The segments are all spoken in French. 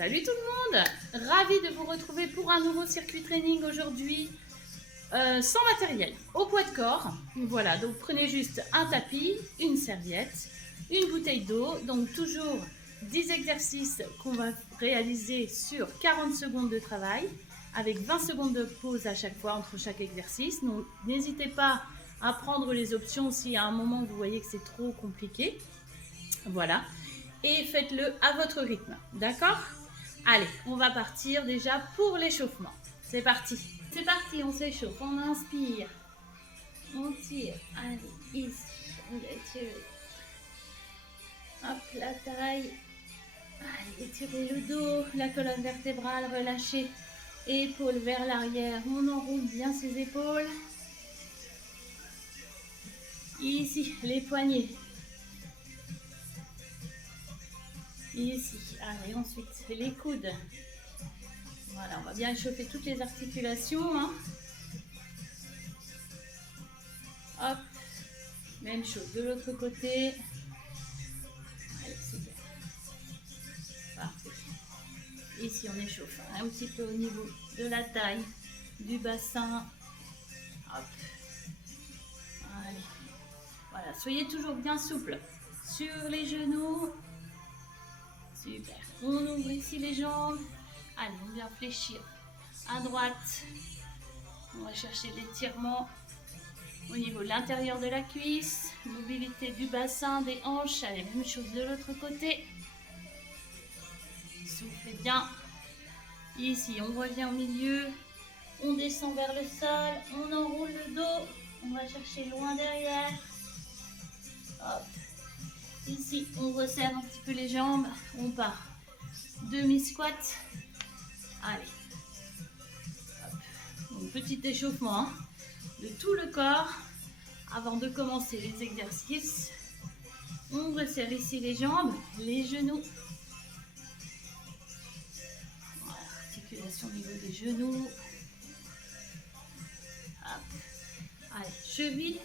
Salut tout le monde, ravie de vous retrouver pour un nouveau circuit training aujourd'hui sans matériel, au poids de corps. Voilà, donc prenez juste un tapis, une serviette, une bouteille d'eau, donc toujours 10 exercices qu'on va réaliser sur 40 secondes de travail avec 20 secondes de pause à chaque fois entre chaque exercice. Donc n'hésitez pas à prendre les options si à un moment vous voyez que c'est trop compliqué. Voilà. Et faites-le à votre rythme, d'accord? Allez, on va partir déjà pour l'échauffement. C'est parti. C'est parti, on s'échauffe. On inspire. On tire. Allez, ici. On étire. Hop, la taille. Allez, étirez le dos, la colonne vertébrale, relâchez. Épaules vers l'arrière. On enroule bien ses épaules. Ici, les poignets. Ici, allez, ensuite les coudes. Voilà, on va bien échauffer toutes les articulations. Hein. Hop, même chose de l'autre côté. Allez, super. Parfait. Ici, on échauffe un petit peu au niveau de la taille, du bassin. Hop. Allez. Voilà, soyez toujours bien souple sur les genoux. Super. On ouvre ici les jambes. Allez, on vient fléchir à droite. On va chercher l'étirement au niveau de l'intérieur de la cuisse. Mobilité du bassin, des hanches. Allez, même chose de l'autre côté. Soufflez bien. Ici, on revient au milieu. On descend vers le sol. On enroule le dos. On va chercher loin derrière. Hop. Ici, on resserre un petit peu les jambes. On part. Demi-squat. Allez. Hop. Donc, petit échauffement hein, de tout le corps avant de commencer les exercices. On resserre ici les jambes, les genoux. Voilà, articulation au niveau des genoux. Hop. Allez, cheville.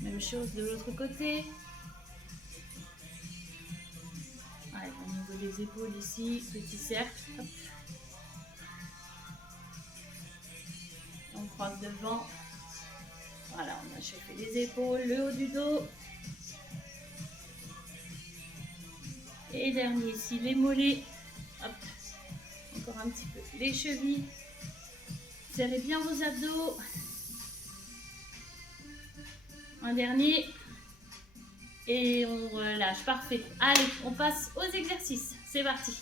Même chose de l'autre côté. Allez, au niveau des épaules ici, petit cercle. Hop. On croise devant. Voilà, on a chauffé les épaules, le haut du dos. Et dernier ici, les mollets. Hop. Encore un petit peu les chevilles. Serrez bien vos abdos. Un dernier. Et on relâche. Parfait. Allez, on passe aux exercices. C'est parti.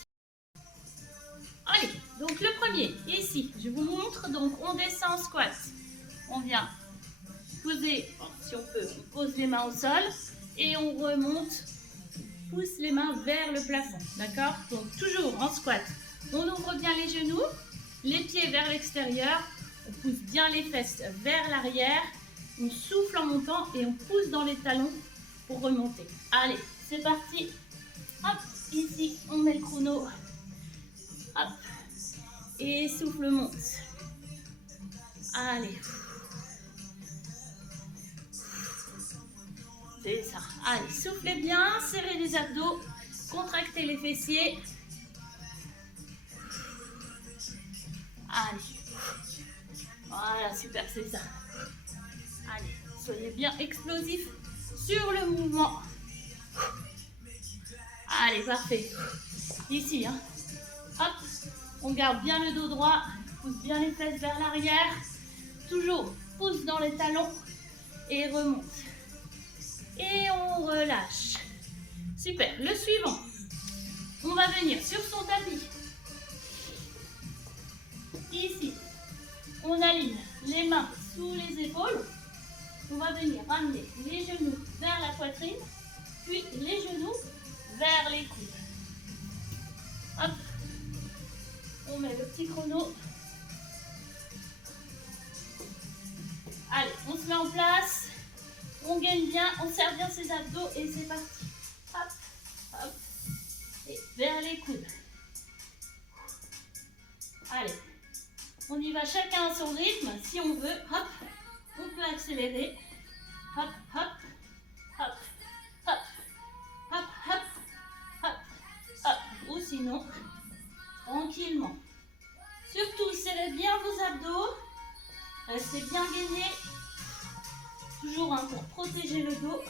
Allez, donc le premier, ici, je vous montre. Donc, on descend en squat. On vient poser, si on peut, on pose les mains au sol. Et on remonte, pousse les mains vers le plafond. D'accord? Donc, toujours en squat. On ouvre bien les genoux, les pieds vers l'extérieur. On pousse bien les fesses vers l'arrière. On souffle en montant et on pousse dans les talons pour remonter. Allez, c'est parti. Hop, ici, on met le chrono. Hop. Et souffle monte. Allez. C'est ça. Allez, soufflez bien, serrez les abdos, contractez les fessiers. Allez. Voilà, super, c'est ça. Allez, soyez bien explosifs sur le mouvement. Allez, parfait. Ici, hein. Hop, on garde bien le dos droit, pousse bien les fesses vers l'arrière. Toujours, pousse dans les talons et remonte. Et on relâche. Super, le suivant. On va venir sur son tapis. Ici, on aligne les mains sous les épaules. On va venir ramener les genoux vers la poitrine, puis les genoux vers les coudes. Hop, on met le petit chrono. Allez, on se met en place. On gagne bien, on serre bien ses abdos et c'est parti. Hop, hop, et vers les coudes. Allez, on y va chacun à son rythme. Si on veut, hop, on peut accélérer. Hop, hop, hop, hop, hop, hop, hop, sinon, tranquillement. Surtout, serrez bien vos abdos. Restez bien gainés. Toujours pour protéger le dos.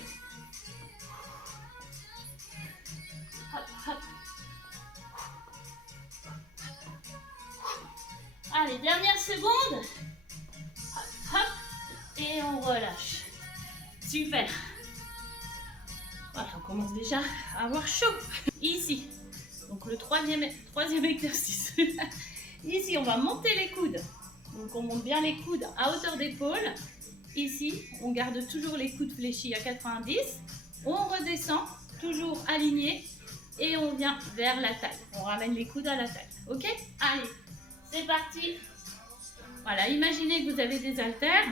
Hop, hop. Allez, dernière seconde. Hop, hop. Et on relâche. Super. Voilà, on commence déjà à avoir chaud. Ici, donc le troisième exercice. Ici, on va monter les coudes. Donc, on monte bien les coudes à hauteur d'épaule. Ici, on garde toujours les coudes fléchis à 90. On redescend, toujours aligné. Et on vient vers la taille. On ramène les coudes à la taille. Ok? Allez, c'est parti. Voilà, imaginez que vous avez des haltères.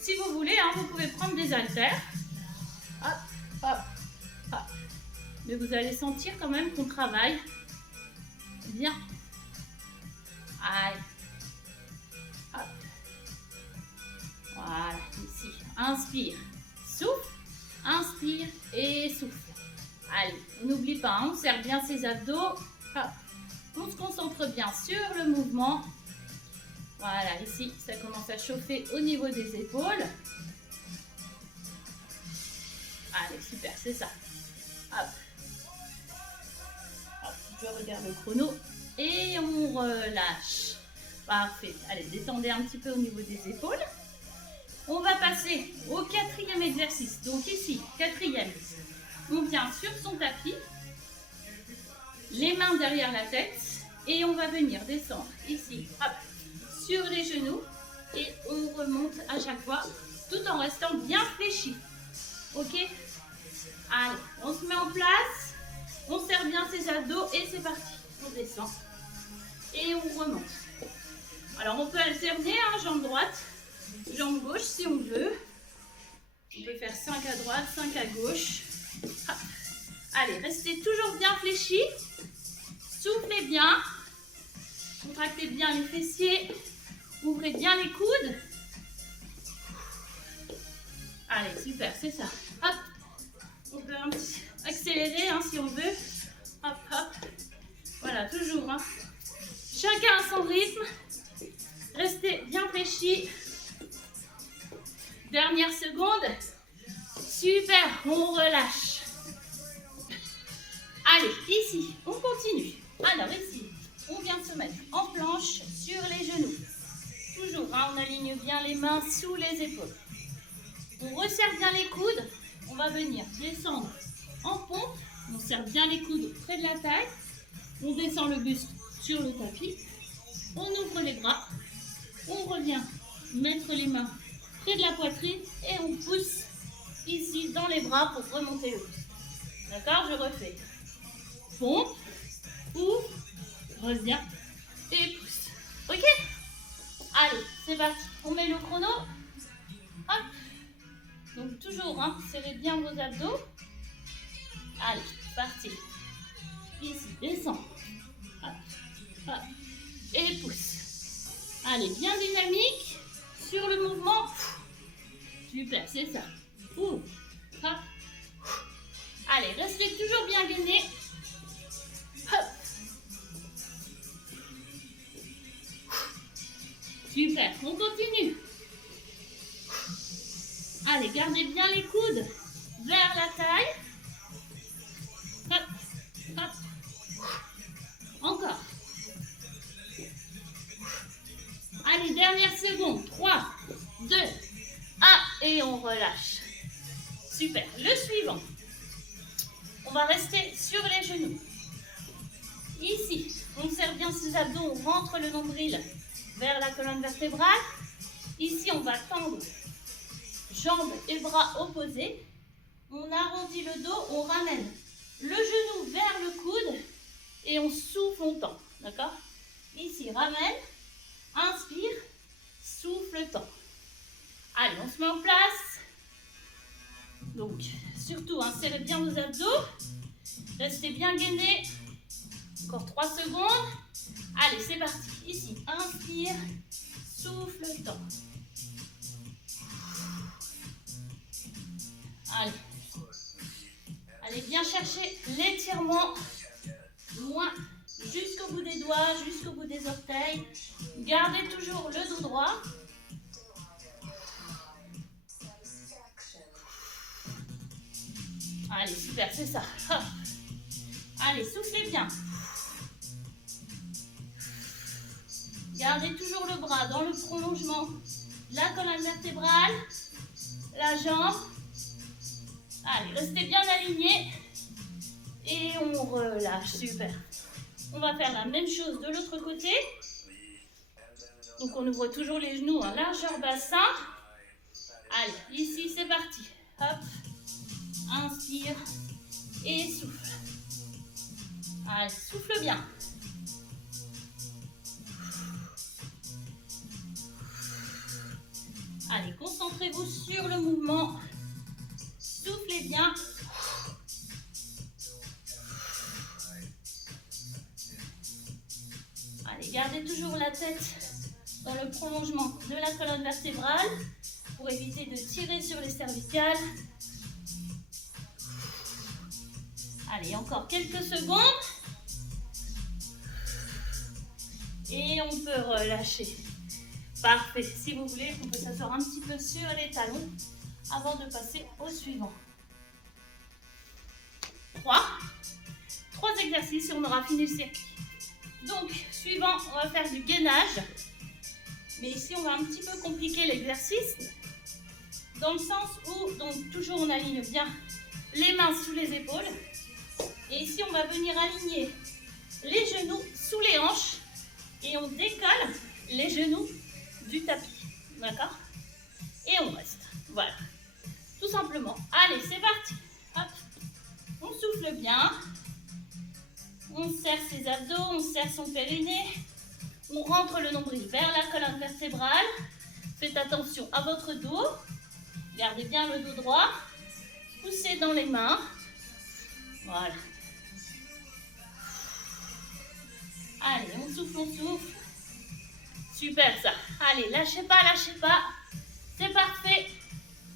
Si vous voulez, vous pouvez prendre des haltères. Hop, hop, hop. Mais vous allez sentir quand même qu'on travaille bien. Allez. Hop. Voilà, ici. Inspire, souffle, inspire et souffle. Allez, on n'oublie pas, on serre bien ses abdos. Hop. On se concentre bien sur le mouvement. Voilà, ici, ça commence à chauffer au niveau des épaules. Allez, super, c'est ça. Hop. Hop, je regarde le chrono. Et on relâche. Parfait. Allez, détendez un petit peu au niveau des épaules. On va passer au quatrième exercice. Donc ici, quatrième. On vient sur son tapis. Les mains derrière la tête. Et on va venir descendre ici. Hop. Sur les genoux et on remonte à chaque fois tout en restant bien fléchi. Ok? Allez, on se met en place, on serre bien ses abdos et c'est parti. On descend et on remonte. Alors on peut alterner, jambe droite, jambe gauche si on veut. On peut faire 5 à droite, 5 à gauche. Hop. Allez, restez toujours bien fléchi. Soufflez bien. Contractez bien les fessiers. Ouvrez bien les coudes. Allez, super, c'est ça. Hop. On peut un petit accélérer si on veut. Hop, hop. Voilà, toujours. Chacun à son rythme. Restez bien fléchis. Dernière seconde. Super, on relâche. Allez, ici, on continue. Alors ici, on vient se mettre en planche sur les genoux. Toujours, on aligne bien les mains sous les épaules. On resserre bien les coudes. On va venir descendre en pompe. On serre bien les coudes près de la taille. On descend le buste sur le tapis. On ouvre les bras. On revient mettre les mains près de la poitrine et on pousse ici dans les bras pour remonter le buste. D'accord? Je refais. Pompe, ouvre, reviens et pousse. Ok? Allez, c'est parti. On met le chrono. Hop. Donc toujours, serrez bien vos abdos. Allez, parti. Ici, descends. Hop, hop. Et pousse. Allez, bien dynamique. Sur le mouvement. Super, c'est ça. Ouh. Hop. Allez, restez toujours bien gainés. Hop. Super, on continue. Allez, gardez bien les coudes vers la taille. Hop, hop. Encore. Allez, dernière seconde. 3, 2, 1 et on relâche. Super. Le suivant. On va rester sur les genoux. Ici, on serre bien ses abdos, on rentre le nombril vers la colonne vertébrale. Ici, on va tendre jambes et bras opposés. On arrondit le dos, on ramène le genou vers le coude et on souffle, on tend. D'accord? Ici, ramène, inspire, souffle, tend. Allez, on se met en place. Donc, surtout, serrez bien vos abdos. Restez bien gainés. Encore 3 secondes. Allez, c'est parti. Ici, inspire, souffle, tend. Allez. Allez bien chercher l'étirement loin, jusqu'au bout des doigts, jusqu'au bout des orteils. Gardez toujours le dos droit. Allez, super, c'est ça. Hop. Allez, soufflez bien. Gardez toujours le bras dans le prolongement. La colonne vertébrale, la jambe. Allez, restez bien alignés. Et on relâche, super. On va faire la même chose de l'autre côté. Donc on ouvre toujours les genoux en largeur bassin. Allez, ici c'est parti. Hop, inspire et souffle. Allez, souffle bien. Allez, concentrez-vous sur le mouvement. Soufflez bien. Allez, gardez toujours la tête dans le prolongement de la colonne vertébrale pour éviter de tirer sur les cervicales. Allez, encore quelques secondes. Et on peut relâcher. Parfait. Si vous voulez, on peut s'asseoir un petit peu sur les talons avant de passer au suivant. 3 exercices et on aura fini le circuit. Donc, suivant, on va faire du gainage. Mais ici, on va un petit peu compliquer l'exercice. Dans le sens où, donc, toujours on aligne bien les mains sous les épaules. Et ici, on va venir aligner les genoux sous les hanches. Et on décolle les genoux du tapis. D'accord? Et on reste. Voilà. Tout simplement. Allez, c'est parti. Hop. On souffle bien. On serre ses abdos, on serre son périnée. On rentre le nombril vers la colonne vertébrale. Faites attention à votre dos. Gardez bien le dos droit. Poussez dans les mains. Voilà. Allez, on souffle, on souffle. Super ça. Allez, lâchez pas, lâchez pas. C'est parfait.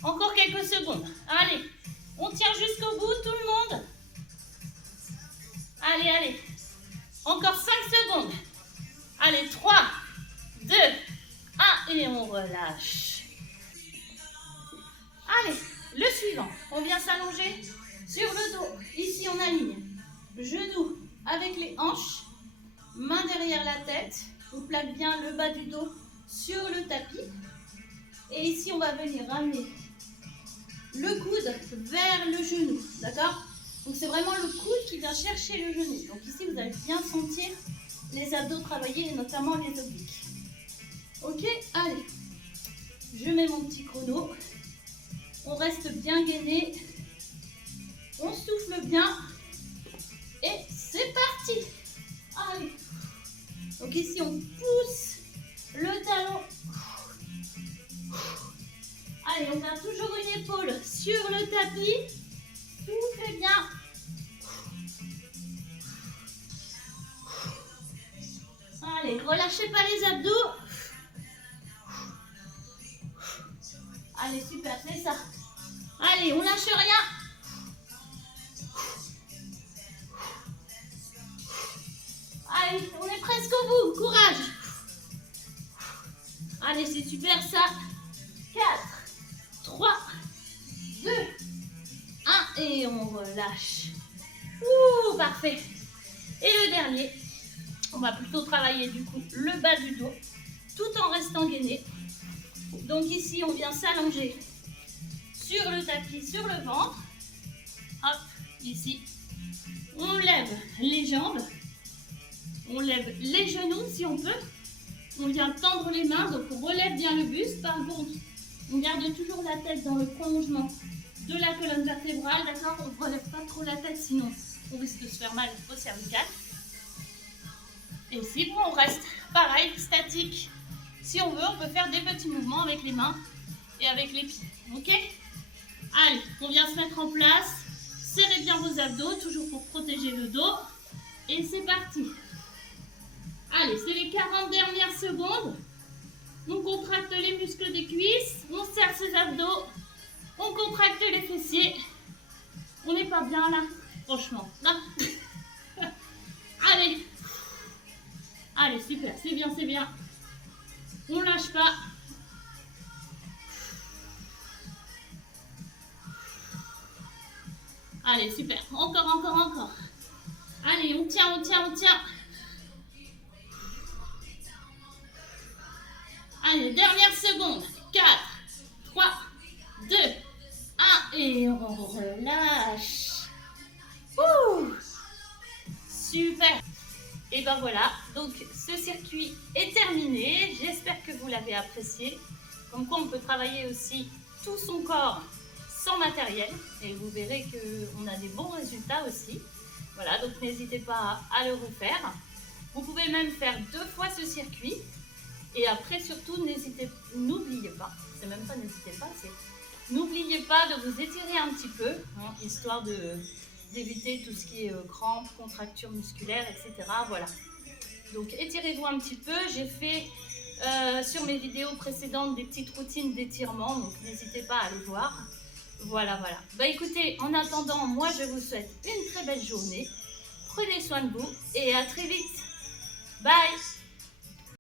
Encore quelques secondes. Allez, on tient jusqu'au bout, tout le monde. Allez, allez. Encore 5 secondes. Allez, 3, 2, 1 et on relâche. Allez, le suivant. On vient s'allonger sur le dos. Ici, on aligne genoux avec les hanches. Main derrière la tête. On plaque bien le bas du dos sur le tapis. Et ici, on va venir ramener le coude vers le genou. D'accord? Donc, c'est vraiment le coude qui vient chercher le genou. Donc, ici, vous allez bien sentir les abdos travailler, et notamment les obliques. Ok? Allez. Je mets mon petit chrono. On reste bien gainé. On souffle bien. Et c'est parti. Allez. Donc, ici, on pousse le talon. Allez, on garde toujours une épaule sur le tapis. Soufflez bien. Allez, relâchez pas les abdos. Allez, super, c'est ça. Allez, on lâche rien. Allez, on est presque au bout. Courage. Allez, c'est super ça. 4, 3, 2, 1 et on relâche. Ouh, parfait. Et le dernier, on va plutôt travailler du coup le bas du dos tout en restant gainé. Donc ici, on vient s'allonger sur le tapis, sur le ventre. Hop, ici. On lève les jambes. On lève les genoux si on peut. On vient tendre les mains, donc on relève bien le buste. Par contre, on garde toujours la tête dans le prolongement de la colonne vertébrale, d'accord? On ne relève pas trop la tête, sinon on risque de se faire mal au cervical. Et si bon, on reste pareil, statique. Si on veut, on peut faire des petits mouvements avec les mains et avec les pieds, ok? Allez, on vient se mettre en place. Serrez bien vos abdos, toujours pour protéger le dos. Et c'est parti. Allez, c'est les 40 dernières secondes. On contracte les muscles des cuisses, on serre ses abdos, on contracte les fessiers. On n'est pas bien là, franchement. Là. Allez, super, c'est bien, c'est bien. On lâche pas. Allez, super. Encore, encore, encore. Allez, on tient, on tient, on tient. Allez, dernière seconde. 4, 3, 2, 1. Et on relâche. Ouh, super. Et ben voilà, donc ce circuit est terminé. J'espère que vous l'avez apprécié. Comme quoi on peut travailler aussi tout son corps sans matériel. Et vous verrez qu'on a des bons résultats aussi. Voilà, donc n'hésitez pas à le refaire. Vous pouvez même faire 2 fois ce circuit. Et après, surtout, n'oubliez pas, c'est même pas n'hésitez pas, c'est n'oubliez pas de vous étirer un petit peu, hein, histoire d'éviter tout ce qui est crampes, contractures musculaires, etc. Voilà. Donc étirez-vous un petit peu. J'ai fait sur mes vidéos précédentes des petites routines d'étirement, donc n'hésitez pas à les voir. Voilà, voilà. Bah écoutez, en attendant, moi je vous souhaite une très belle journée. Prenez soin de vous et à très vite. Bye!